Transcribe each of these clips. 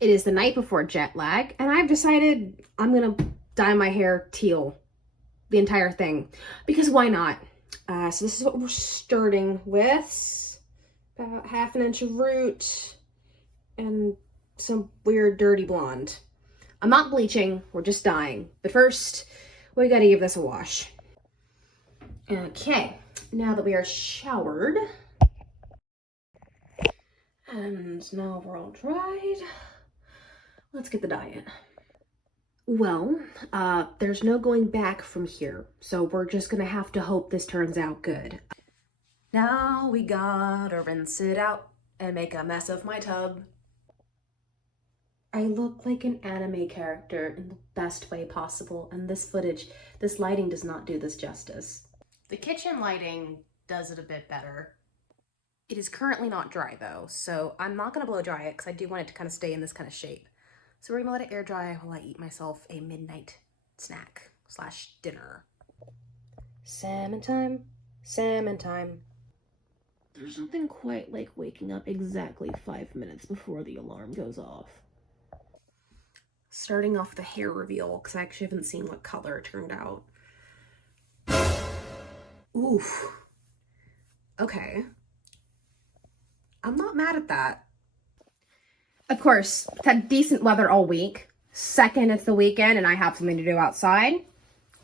It is the night before jet lag, and I've decided I'm gonna dye my hair teal, the entire thing, because why not? So this is what we're starting with. About half an inch of root and some weird dirty blonde. I'm not bleaching, we're just dyeing. But first, we gotta give this a wash. Okay, now that we are showered, and now we're all dried, let's get the dye in. Well, there's no going back from here, so we're just gonna have to hope this turns out good. Now we gotta rinse it out and make a mess of my tub. I look like an anime character in the best way possible, and this lighting does not do this justice. The kitchen lighting does it a bit better. It is currently not dry though, so I'm not gonna blow dry it because I do want it to kind of stay in this kind of shape. So we're gonna let it air dry while I eat myself a midnight snack / dinner. Salmon time, salmon time. There's nothing quite like waking up exactly 5 minutes before the alarm goes off. Starting off the hair reveal, because I actually haven't seen what color it turned out. Oof. Okay. I'm not mad at that. Of course, it's had decent weather all week. Second, it's the weekend and I have something to do outside.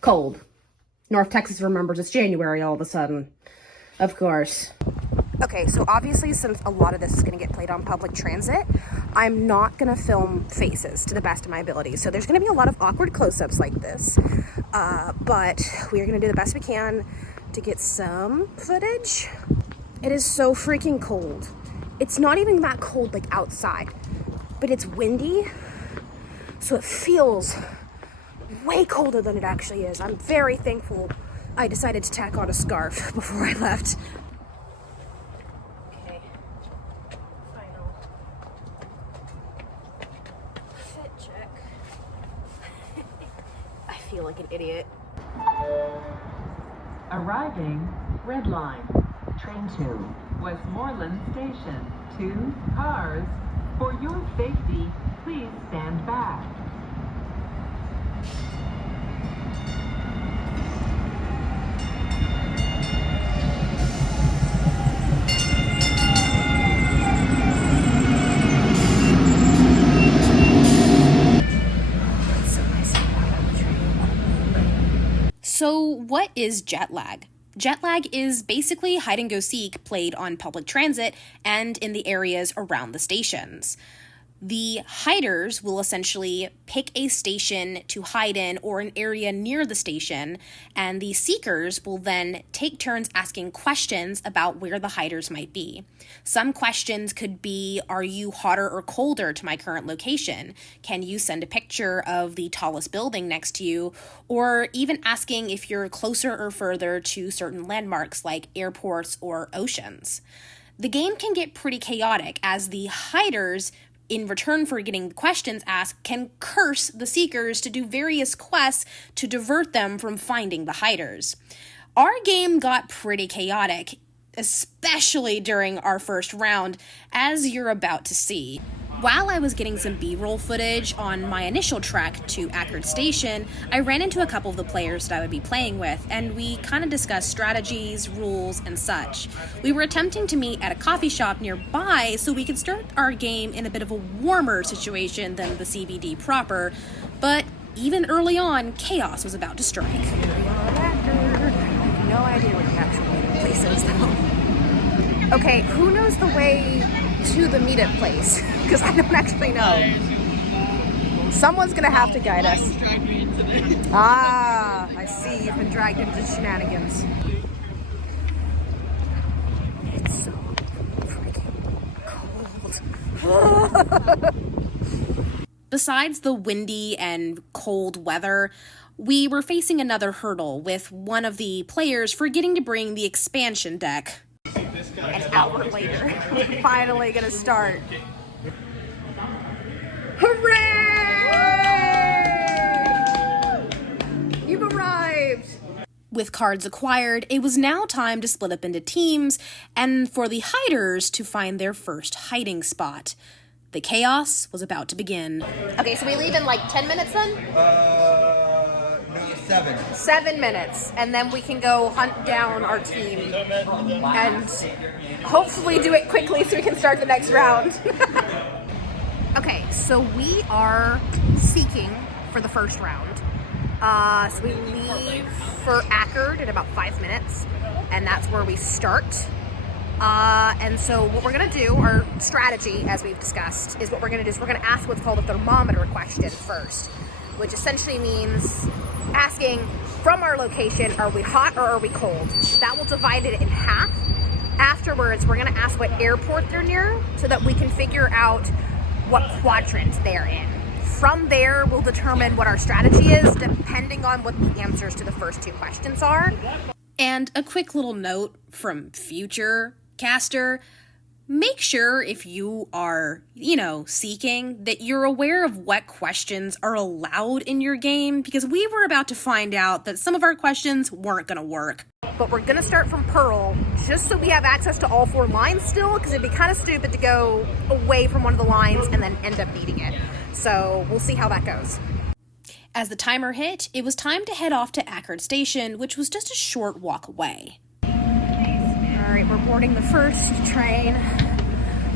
Cold. North Texas remembers it's January all of a sudden. Of course. Okay, so obviously since a lot of this is going to get played on public transit, I'm not going to film faces to the best of my ability. So there's going to be a lot of awkward close-ups like this. But we're going to do the best we can to get some footage. It is so freaking cold. It's not even that cold like outside, but it's windy, so it feels way colder than it actually is. I'm very thankful I decided to tack on a scarf before I left. Okay, final fit check. I feel like an idiot. Arriving, red line, train to Westmoreland Station. 2 cars. For your safety, please stand back. So what is jet lag? Jet lag is basically hide and go seek played on public transit and in the areas around the stations. The hiders will essentially pick a station to hide in or an area near the station, and the seekers will then take turns asking questions about where the hiders might be. Some questions could be, are you hotter or colder to my current location? Can you send a picture of the tallest building next to you? Or even asking if you're closer or further to certain landmarks like airports or oceans. The game can get pretty chaotic as the hiders, in return for getting questions asked, can curse the seekers to do various quests to divert them from finding the hiders. Our game got pretty chaotic, especially during our first round, as you're about to see. While I was getting some B-roll footage on my initial trek to Ackerd Station, I ran into a couple of the players that I would be playing with, and we kind of discussed strategies, rules, and such. We were attempting to meet at a coffee shop nearby so we could start our game in a bit of a warmer situation than the CBD proper, but even early on, chaos was about to strike. No idea what the actual meeting place is though. Okay, who knows the way to the meetup place? Because I don't actually know. Someone's gonna have to guide us. Ah, I see. You've been dragged into shenanigans. It's so freaking cold. Besides the windy and cold weather, we were facing another hurdle with one of the players forgetting to bring the expansion deck. An hour later, we're finally gonna start. Hooray! You've arrived! With cards acquired, it was now time to split up into teams and for the hiders to find their first hiding spot. The chaos was about to begin. Okay, so we leave in like 10 minutes then? No, 7. 7 minutes, and then we can go hunt down our team and hopefully do it quickly so we can start the next round. Okay, so we are seeking for the first round. So we leave for Ackerd in about 5 minutes, and that's where we start. And so what we're gonna do, our strategy, as we've discussed, is we're gonna ask what's called a thermometer question first, which essentially means asking from our location, are we hot or are we cold? That will divide it in half. Afterwards, we're gonna ask what airport they're near so that we can figure out what quadrant they're in. From there, we'll determine what our strategy is, depending on what the answers to the first 2 questions are. And a quick little note from future caster, make sure if you are, seeking, that you're aware of what questions are allowed in your game, because we were about to find out that some of our questions weren't going to work. But we're going to start from Pearl, just so we have access to all 4 lines still, because it'd be kind of stupid to go away from one of the lines and then end up beating it. So we'll see how that goes. As the timer hit, it was time to head off to Ackerd Station, which was just a short walk away. All right, we're boarding the first train,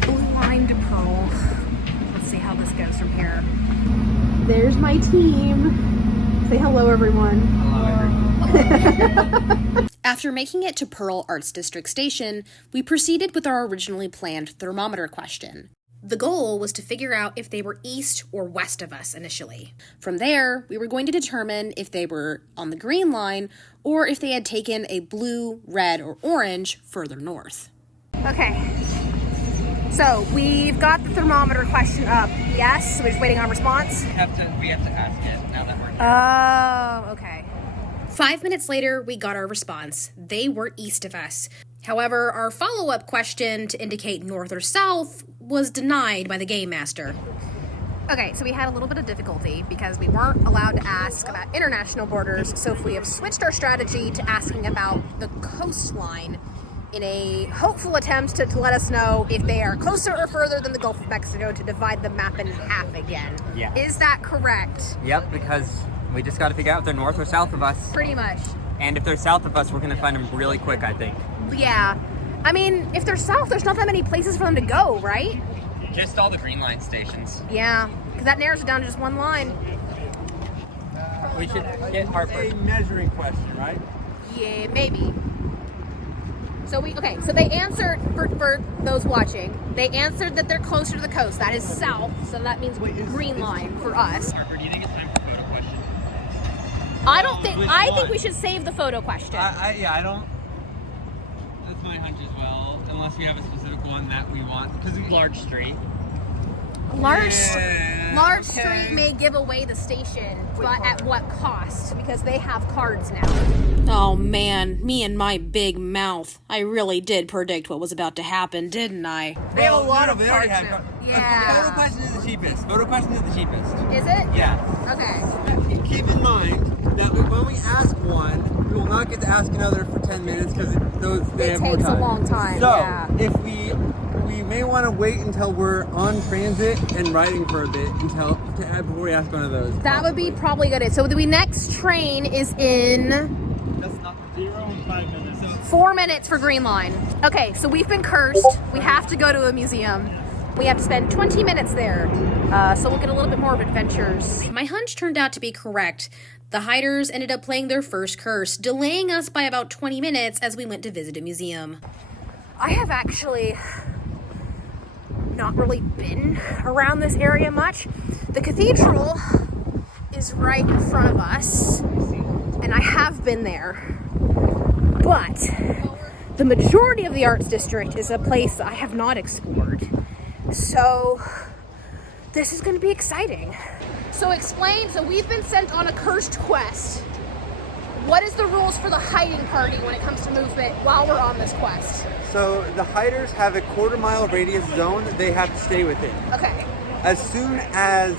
blue line to Pearl. Let's see how this goes from here. There's my team. Say hello, everyone. After making it to Pearl Arts District Station, we proceeded with our originally planned thermometer question. The goal was to figure out if they were east or west of us initially. From there, we were going to determine if they were on the green line or if they had taken a blue, red, or orange further north. Okay, so we've got the thermometer question up. Yes, so we're just waiting on response. We have to ask it now that we're here. Oh, okay. 5 minutes later, we got our response. They were east of us. However, our follow-up question to indicate north or south was denied by the game master. Okay, so we had a little bit of difficulty because we weren't allowed to ask about international borders, so if we have switched our strategy to asking about the coastline in a hopeful attempt to let us know if they are closer or further than the Gulf of Mexico to divide the map in half again. Yeah. Is that correct? Yep, because we just got to figure out if they're north or south of us. Pretty much. And if they're south of us, we're going to find them really quick, I think. Yeah. I mean, if they're south, there's not that many places for them to go, right? Just all the green line stations. Yeah, because that narrows it down to just one line. We should get Harper. A measuring question, right? Yeah, maybe. So so they answered, for those watching, they answered that they're closer to the coast. That is south, so that means green line for us. Harper, do you think it's time for photo question? I think we should save the photo question. I don't. That's my hunch as well. Unless we have a specific one that we want, because we Large street. Large okay. Street may give away the station, but at what cost? Because they have cards now. Oh man, me and my big mouth. I really did predict what was about to happen, didn't I? They have a lot of they already cards have. now. Yeah. Photo question is the cheapest. Photo question is the cheapest. Is it? Yeah. Okay. Keep in mind that when we ask one, we will not get to ask another for 10 minutes because they have more takes a time. long time, So yeah. if we may want to wait until we're on transit and riding for a bit before we ask one of those. That would be probably good. So the next train is in That's not 0 and 5 minutes. So 4 minutes for Green Line. Okay, so we've been cursed. We have to go to a museum. We have to spend 20 minutes there. So we'll get a little bit more of adventures. My hunch turned out to be correct. The hiders ended up playing their first curse, delaying us by about 20 minutes as we went to visit a museum. I have actually not really been around this area much. The cathedral is right in front of us, and I have been there. But the majority of the arts district is a place I have not explored. So this is going to be exciting. So we've been sent on a cursed quest. What is the rules for the hiding party when it comes to movement while we're on this quest? So the hiders have a 1/4 mile radius zone they have to stay within. Okay. As soon as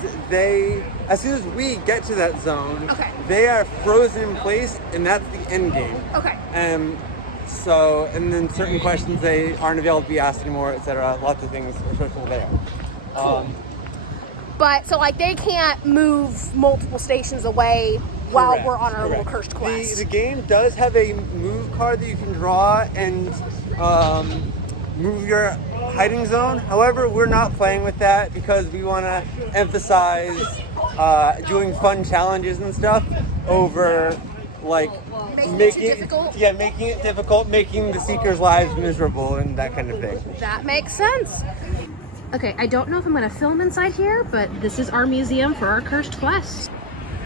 we get to that zone, Okay. they are frozen in place, and that's the end game. Okay. And then certain questions they aren't available to be asked anymore, etc. Lots of things are social there. But so like they can't move multiple stations away while Correct, we're on our little correct. cursed quest. The game does have a move card that you can draw and move your hiding zone. However, we're not playing with that because we want to emphasize doing fun challenges and stuff over like Making it too difficult? Yeah, making it difficult, making the seekers' lives miserable and that kind of thing. That makes sense. Okay, I don't know if I'm gonna film inside here, but this is our museum for our cursed quest.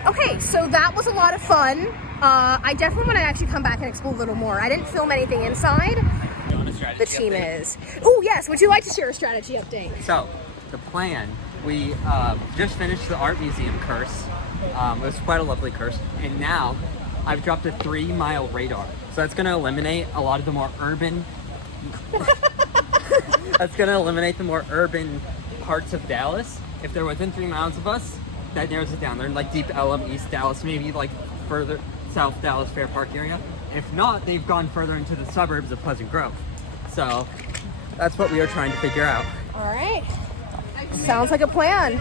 Okay, so that was a lot of fun. I definitely want to actually come back and explore a little more. I didn't film anything inside. The team is. Oh yes, would you like to share a strategy update? So, the plan, we just finished the art museum curse. It was quite a lovely curse. And now, I've dropped a 3-mile radar. So that's going to eliminate a lot of the more urban... That's going to eliminate the more urban parts of Dallas. If they're within 3 miles of us, that narrows it down. They're in like Deep Ellum, East Dallas, maybe like further South Dallas, Fair Park area. If not, they've gone further into the suburbs of Pleasant Grove. So that's what we are trying to figure out. All right. Sounds like a plan.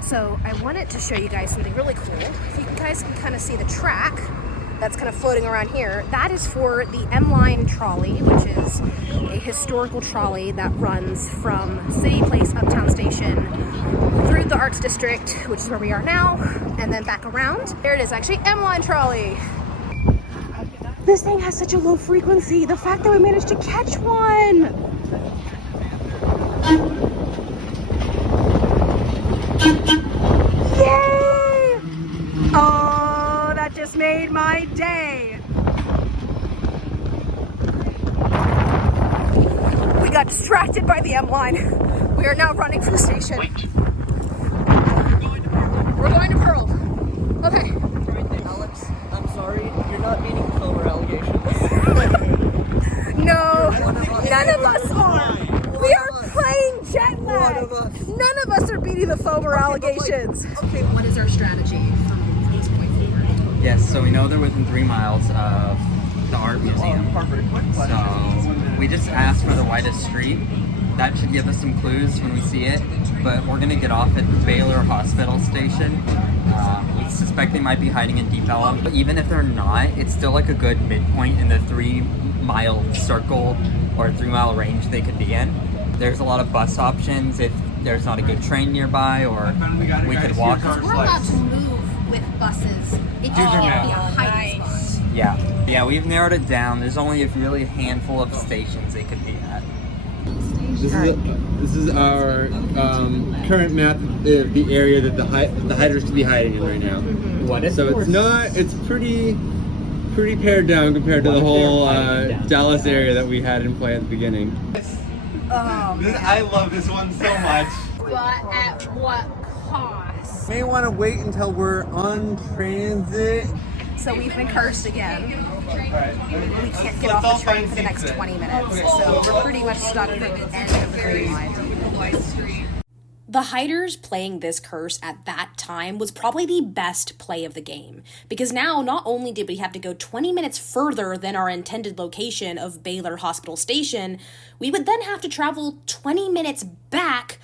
So I wanted to show you guys something really cool. If you guys can kind of see the track that's kind of floating around here, that is for the M-Line trolley, which is a historical trolley that runs from City Place Uptown Station through the Arts District, which is where we are now, and then back around. There it is, actually, M-Line trolley. This thing has such a low frequency. The fact that we managed to catch one. Yay! Oh, that just made my day. We got distracted by the M-Line. We are now running from the station. We're going to Pearl. Okay. Alex, I'm sorry, you're not meeting Fulmer allegations. No, none of us are. We are playing jet lag. None of us are beating the FOBR allegations. Okay, what is our strategy from this point forward? Yes, so we know they're within 3 miles of the art museum. So we just asked for the widest street. That should give us some clues when we see it. But we're gonna get off at the Baylor Hospital station. We suspect they might be hiding in Deep Ellum. But even if they're not, it's still like a good midpoint in the 3-mile circle or 3-mile range they could be in. There's a lot of bus options if there's not a good train nearby, or we could walk. We're allowed to move with buses. It just can't be a hiding spot. Yeah, we've narrowed it down. There's only a really handful of stations they could be at. This is our current map of the area that the hiders could be hiding in right now. What is So it's pretty pared down compared to the whole Dallas area that we had in play at the beginning. I love this one so much. But at what cost? May want to wait until we're on transit. So we've been cursed again. We can't get off the train for the next 20 minutes. So we're pretty much stuck for the end of the green line. The hiders playing this curse at that time was probably the best play of the game, because now not only did we have to go 20 minutes further than our intended location of Baylor Hospital Station, we would then have to travel 20 minutes back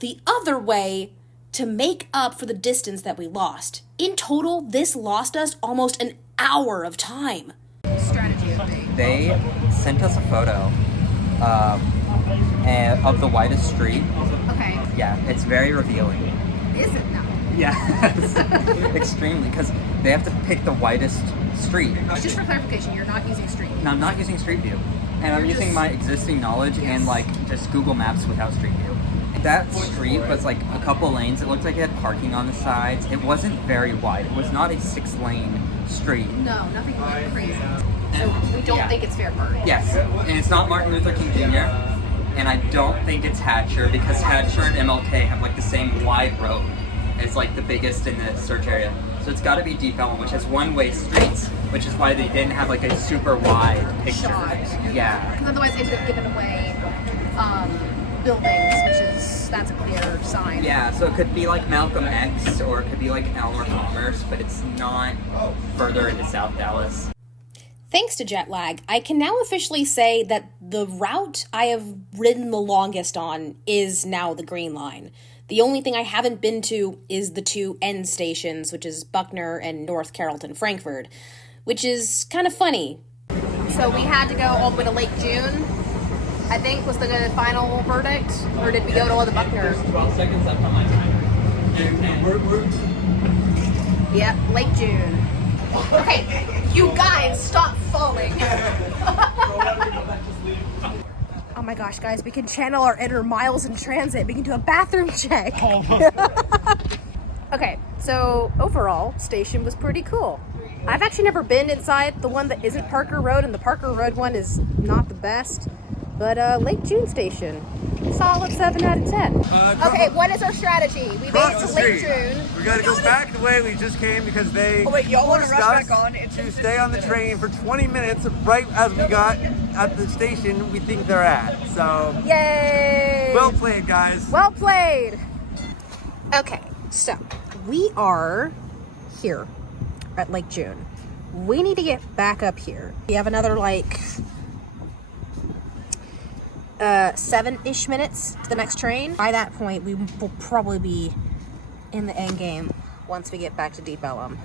the other way to make up for the distance that we lost. In total, this lost us almost an hour of time. Strategy update. They sent us a photo of the widest street. Okay. Yeah, it's very revealing. Is it now? Yes, extremely, because they have to pick the widest street. Just for clarification, you're not using Street View. No, I'm not using Street View, and I'm using my existing knowledge and like just Google Maps without Street View. That street was like a couple lanes. It looked like it had parking on the sides. It wasn't very wide. It was not a 6-lane street. No, nothing crazy. So we don't think it's Fair Park. Yes, and it's not Martin Luther King Jr. And I don't think it's Hatcher, because Hatcher and MLK have like the same wide road as like the biggest in the search area. So it's got to be Deep Ellum, which has one-way streets, which is why they didn't have like a super wide picture. Yeah. Because otherwise they would have given away buildings, that's a clear sign. Yeah, so it could be like Malcolm X, or it could be like Elmer Commerce, but it's not further into South Dallas. Thanks to jet lag, I can now officially say that the route I have ridden the longest on is now the Green Line. The only thing I haven't been to is the two end stations, which is Buckner and North Carrollton Frankford, which is kind of funny. So we had to go all the way to Lake June, I think was the final verdict, or did we go to all the Buckner? 12 seconds left on my timer. Yep, Lake June. Okay, you guys, stop falling. Oh my gosh, guys, we can channel our inner Miles in transit. We can do a bathroom check. Okay, so overall, station was pretty cool. I've actually never been inside the one that isn't Parker Road, and the Parker Road one is not the best. But Lake June Station, solid 7 out of 10. Okay, what is our strategy? We made it to Lake June. We gotta go back the way we just came because they forced us to stay on the train for 20 minutes right as we got at the station we think they're at. So, Yay! well played, guys. Well played. Okay, so we are here at Lake June. We need to get back up here. We have another like 7-ish minutes to the next train. By that point, we will probably be in the end game once we get back to Deep Ellum.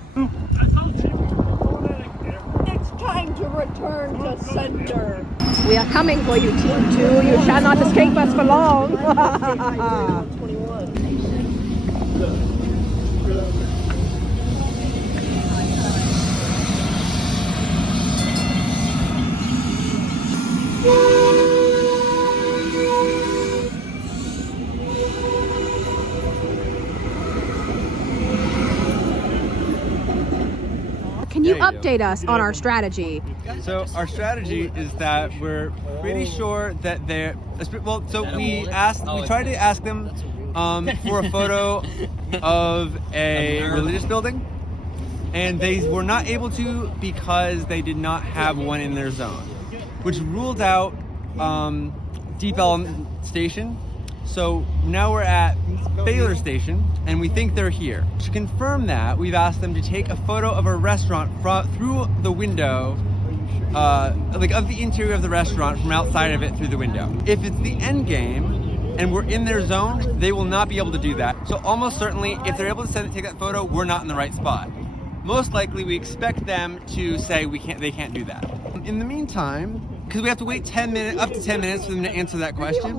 It's time to return to center. We are coming for you, Team 2. You shall not escape us for long. Can you update us on our strategy? So our strategy is that we're pretty sure that they're well. So we tried to ask them for a photo of a religious building, and they were not able to because they did not have one in their zone, which ruled out Deep Ellum Station. So now we're at Baylor Station, and we think they're here. To confirm that, we've asked them to take a photo of a restaurant through the window, like of the interior of the restaurant from outside of it through the window. If it's the end game and we're in their zone, they will not be able to do that. So almost certainly, if they're able to take that photo, we're not in the right spot. Most likely, we expect them to say they can't do that. In the meantime, because we have to wait up to 10 minutes for them to answer that question.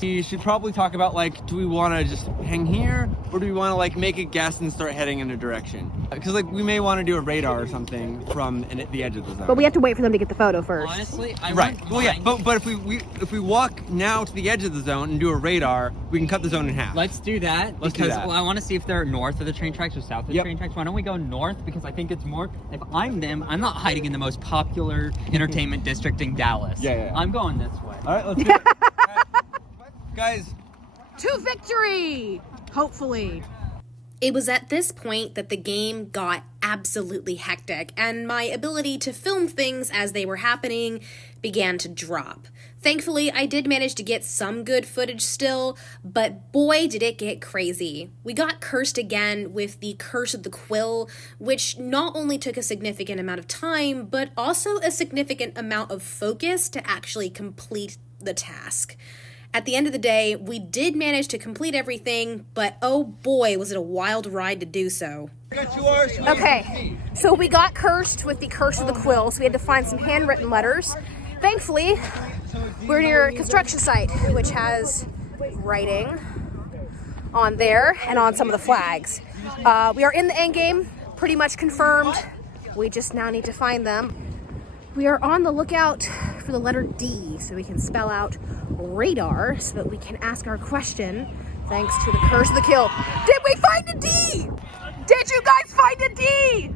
We should probably talk about, like, do we want to just hang here, or do we want to, like, make a guess and start heading in a direction? Because, like, we may want to do a radar or something from the edge of the zone. But we have to wait for them to get the photo first. Honestly, Right. Well, yeah. But if we walk now to the edge of the zone and do a radar, we can cut the zone in half. let's do that. Let's do because that. Well, I want to see if they're north of the train tracks or south of the Yep. train tracks. Why don't we go north? Because I think it's more. If I'm them, I'm not hiding in the most popular entertainment district in Dallas. Yeah. I'm going this way. All right, let's do it. All right. Guys. To victory! Hopefully. It was at this point that the game got absolutely hectic, and my ability to film things as they were happening began to drop. Thankfully, I did manage to get some good footage still, but boy did it get crazy. We got cursed again with the Curse of the Quill, which not only took a significant amount of time, but also a significant amount of focus to actually complete the task. At the end of the day, we did manage to complete everything, but oh boy, was it a wild ride to do so. Okay, so we got cursed with the Curse of the Quill, so we had to find some handwritten letters. Thankfully, we're near a construction site, which has writing on there and on some of the flags. We are in the end game, pretty much confirmed. We just now need to find them. We are on the lookout for the letter D, so we can spell out radar, so that we can ask our question, thanks to the Curse of the Kill. Did we find a D? Did you guys find a D?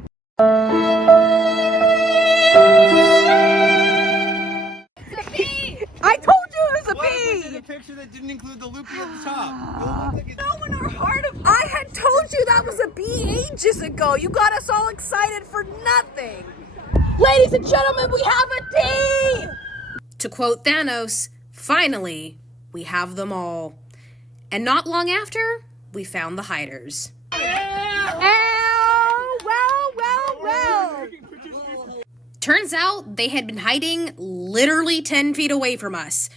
It's a B! I told you it was a What if this is B! a picture that didn't include the loopy at the top? No, in our heart of I had told you that was a B ages ago. You got us all excited for nothing. Ladies and gentlemen, we have a D! To quote Thanos, finally, we have them all. And not long after, we found the hiders. Oh, well. Turns out they had been hiding literally 10 feet away from us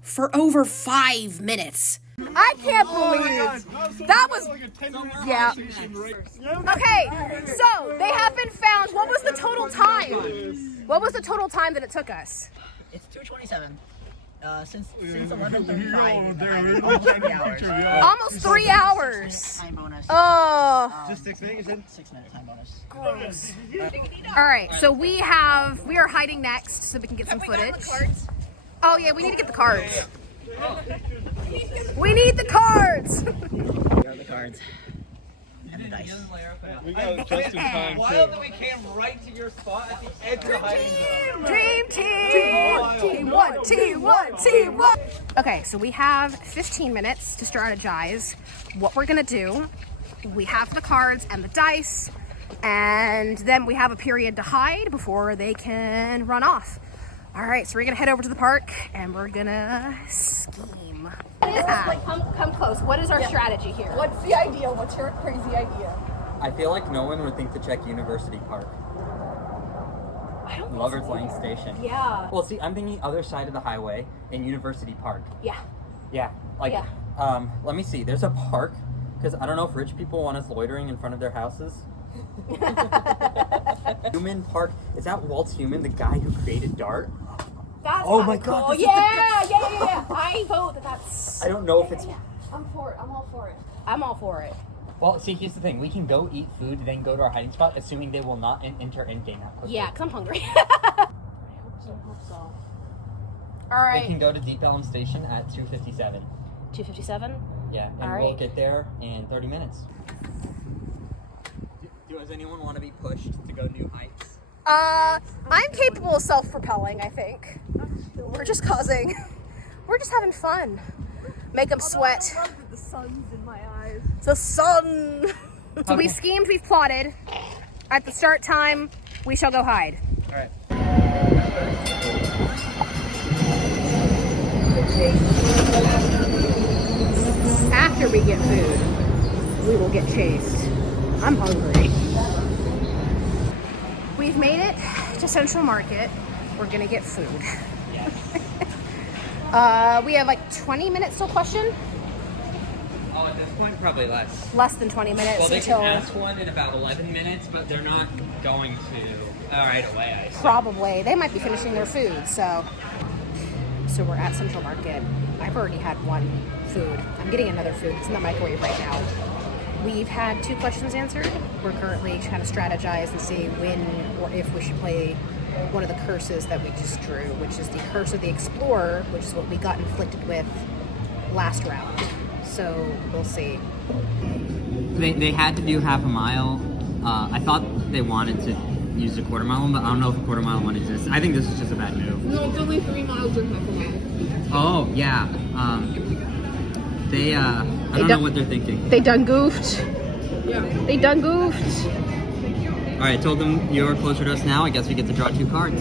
for over 5 minutes. I can't believe that was, yeah. Okay, so they have been found. What was the total time? What was the total time that it took us? It's 2:27. Since 11:35. Almost 3 hours. Almost 3 hours. Time bonus. Oh. Just 6 minutes, you said? 6 minute time bonus. Gross. All right, so we are hiding next so we can get some footage. Oh yeah, we need to get the cards. We need the cards. Here are the cards. And the dice. We got it just in time, too. Wild that we came right to your spot at the edge of the hiding zone. Dream team. Team one. Okay, so we have 15 minutes to strategize what we're gonna do. We have the cards and the dice, and then we have a period to hide before they can run off. All right, so we're gonna head over to the park and we're gonna scheme. Come close. What is our strategy here? What's the idea? What's your crazy idea? I feel like no one would think to check University Park. Lover's Lane Station. Yeah. Well, see, I'm thinking other side of the highway in University Park. Yeah. Yeah, like, Yeah. Let me see. There's a park, because I don't know if rich people want us loitering in front of their houses. Human Park. Is that Walt Human, the guy who created Dart? That's Oh my God, cool. this is Yeah. I vote that's. I don't know if it's... I'm for it. I'm all for it. I'm all for it. Well, see, here's the thing. We can go eat food, then go to our hiding spot, assuming they will not enter in-game that quickly. Yeah, 'cause I'm hungry. I hope so. All They right. can go to Deep Ellum Station at 2:57. 2:57. Yeah, and All we'll right. get there in 30 minutes. Does anyone want to be pushed to go new heights? I'm capable of self-propelling, I think. We're just having fun. Make them sweat. I love that the sun's in my eyes. The sun. So we've schemed, we've plotted. At the start time, we shall go hide. All right. After we get food, we will get chased. I'm hungry. We've made it to Central Market. We're gonna get food. Yes. We have like 20 minutes till question. Oh, at this point, probably less. Less than 20 minutes Well, they until can ask one in about 11 minutes, but they're not going to right away, I assume. probably. They might be finishing their food, so we're at Central Market. I've already had one food. I'm getting another food. It's in the microwave right now. We've had 2 questions answered. We're currently trying to strategize and see when or if we should play one of the curses that we just drew, which is the Curse of the Explorer, which is what we got inflicted with last round. So we'll see. They had to do half a mile. I thought they wanted to use a quarter mile one, but I don't know if a quarter mile one exists. I think this is just a bad move. No, it's only 3 miles or half a mile. Oh, yeah. I don't know what they're thinking. They done goofed. Yeah. They done goofed. All right, I told them you're closer to us now. I guess we get to draw 2 cards.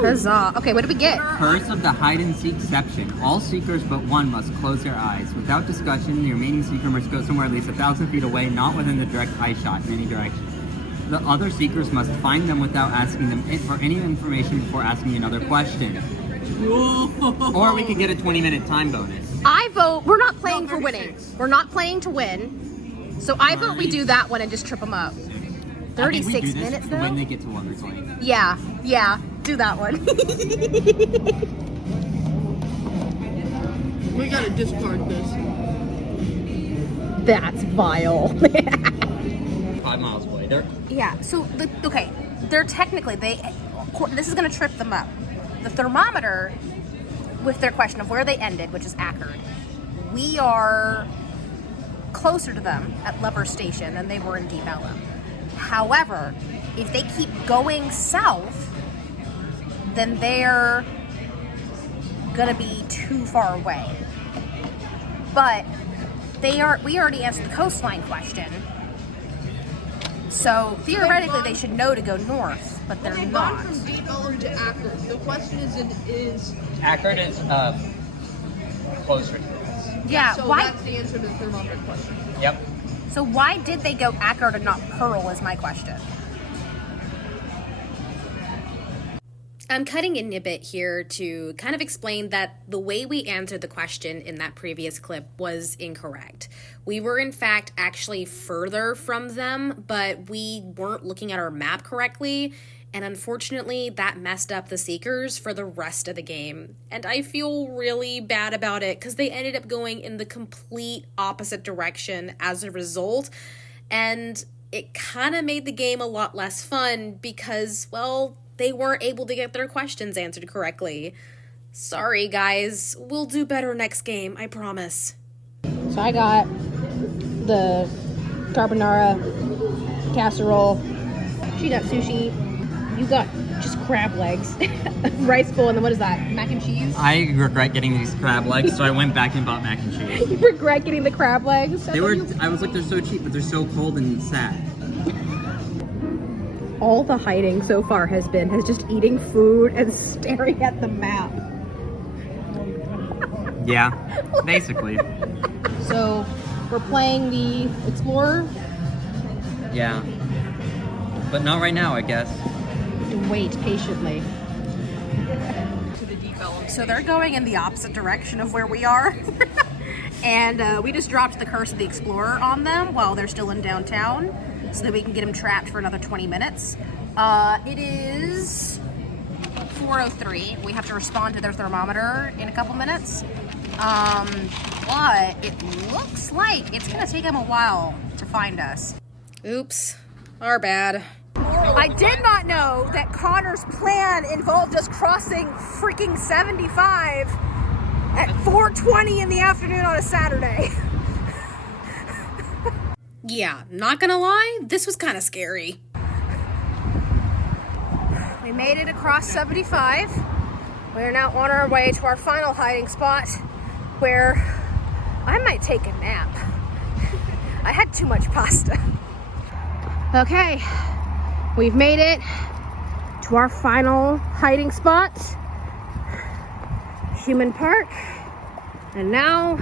Huzzah. Okay, what did we get? Curse of the hide-and-seek section. All seekers but one must close their eyes. Without discussion, the remaining seeker must go somewhere at least 1,000 feet away, not within the direct eye shot in any direction. The other seekers must find them without asking them for any information before asking another question. Or we could get a 20-minute time bonus. I vote we're not playing for winning. We're not playing to win. So I vote we do that one and just trip them up. 36 minutes though? When they get to Lover's Lane. Yeah, do that one. We gotta discard this. That's vile. 5 miles away. Yeah, so, they're technically, this is gonna trip them up. The thermometer, with their question of where they ended, which is Ackerd, we are closer to them at Lover Station than they were in Deep Ellum. However, if they keep going south, then they're gonna be too far away. But we already answered the coastline question. So theoretically they should know to go north, but they're not. From Deep Ellum to Ackerd. The question is Ackerd is closer to us. Yeah, so why? that's the answer to the thermometer question. Yep. So why did they go Ackerd and not Pearl is my question. I'm cutting in a bit here to kind of explain that the way we answered the question in that previous clip was incorrect. We were in fact actually further from them, but we weren't looking at our map correctly, and unfortunately that messed up the seekers for the rest of the game. And I feel really bad about it because they ended up going in the complete opposite direction as a result, and it kind of made the game a lot less fun because, well, they weren't able to get their questions answered correctly. Sorry, guys. We'll do better next game, I promise. So I got the carbonara casserole. She got sushi. You got just crab legs. Rice bowl, and then what is that? Mac and cheese? I regret getting these crab legs, so I went back and bought mac and cheese. You regret getting the crab legs? I was like, they're so cheap, but they're so cold and sad. All the hiding so far has just eating food and staring at the map. Yeah, basically. So we're playing the Explorer. Yeah. But not right now, I guess. Wait patiently. So they're going in the opposite direction of where we are. And we just dropped the Curse of the Explorer on them while they're still in downtown, so that we can get them trapped for another 20 minutes. It is 4:03. We have to respond to their thermometer in a couple minutes. But it looks like it's gonna take them a while to find us. Oops. Our bad. I did not know that Connor's plan involved us crossing freaking 75 at 4:20 in the afternoon on a Saturday. Yeah, not gonna lie, this was kind of scary. We made it across 75. We're now on our way to our final hiding spot, where I might take a nap. I had too much pasta. Okay, we've made it to our final hiding spot, Human Park. And now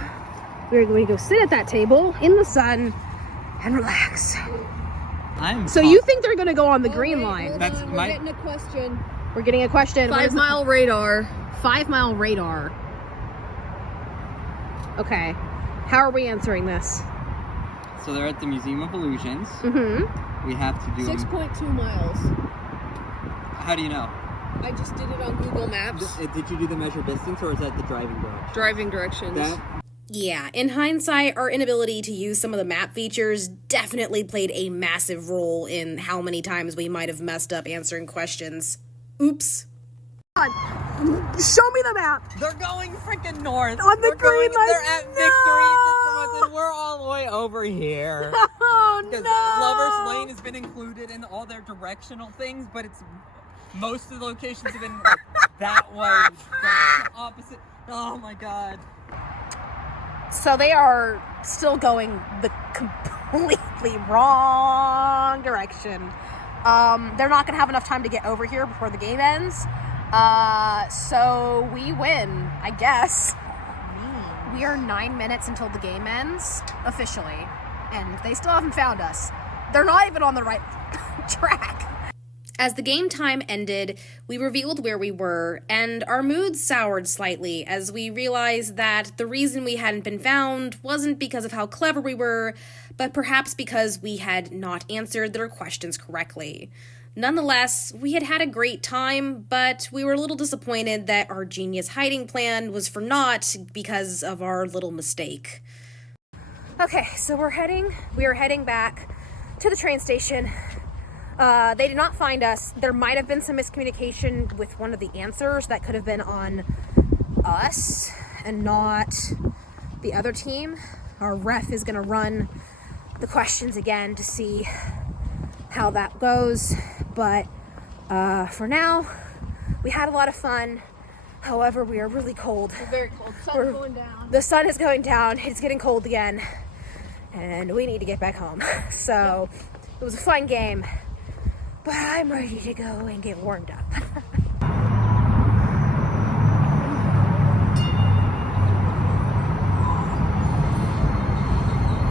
we're going to go sit at that table in the sun and relax. So you think they're gonna go on the green line? We're getting a question. We're getting a question. 5 mile radar. 5 mile radar. Okay. How are we answering this? So they're at the Museum of Illusions. Mm-hmm. We have to do 6.2 miles. How do you know? I just did it on Google Maps. Did you do the measured distance, or is that the driving direction? Driving directions. Yeah, in hindsight, our inability to use some of the map features definitely played a massive role in how many times we might have messed up answering questions. Oops. Show me the map. They're going freaking north. On the green line. They're at Victory, and we're all the way over here. Oh Because no! Lover's Lane has been included in all their directional things, but it's most of the locations have been that way, the opposite. Oh my god. So they are still going the completely wrong direction. They're not gonna have enough time to get over here before the game ends. So we win, I guess. We are 9 minutes until the game ends, officially. And they still haven't found us. They're not even on the right track. As the game time ended, we revealed where we were, and our moods soured slightly as we realized that the reason we hadn't been found wasn't because of how clever we were, but perhaps because we had not answered their questions correctly. Nonetheless, we had had a great time, but we were a little disappointed that our genius hiding plan was for naught because of our little mistake. Okay, so we are heading back to the train station. They did not find us. There might have been some miscommunication with one of the answers that could have been on us and not the other team. Our ref is gonna run the questions again to see how that goes. But for now, we had a lot of fun. However, we are really cold. We're very cold. Sun's going down. The sun is going down. It's getting cold again. And we need to get back home. So it was a fun game. But I'm ready to go and get warmed up.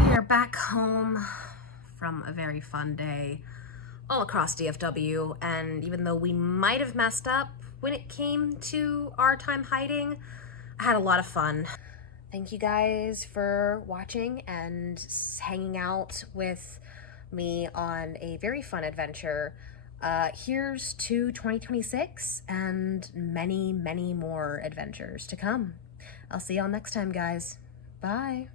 We are back home from a very fun day. all across DFW, and even though we might have messed up when it came to our time hiding, I had a lot of fun. Thank you guys for watching and hanging out with me on a very fun adventure. Here's to 2026 and many, many more adventures to come. I'll see y'all next time, guys. Bye.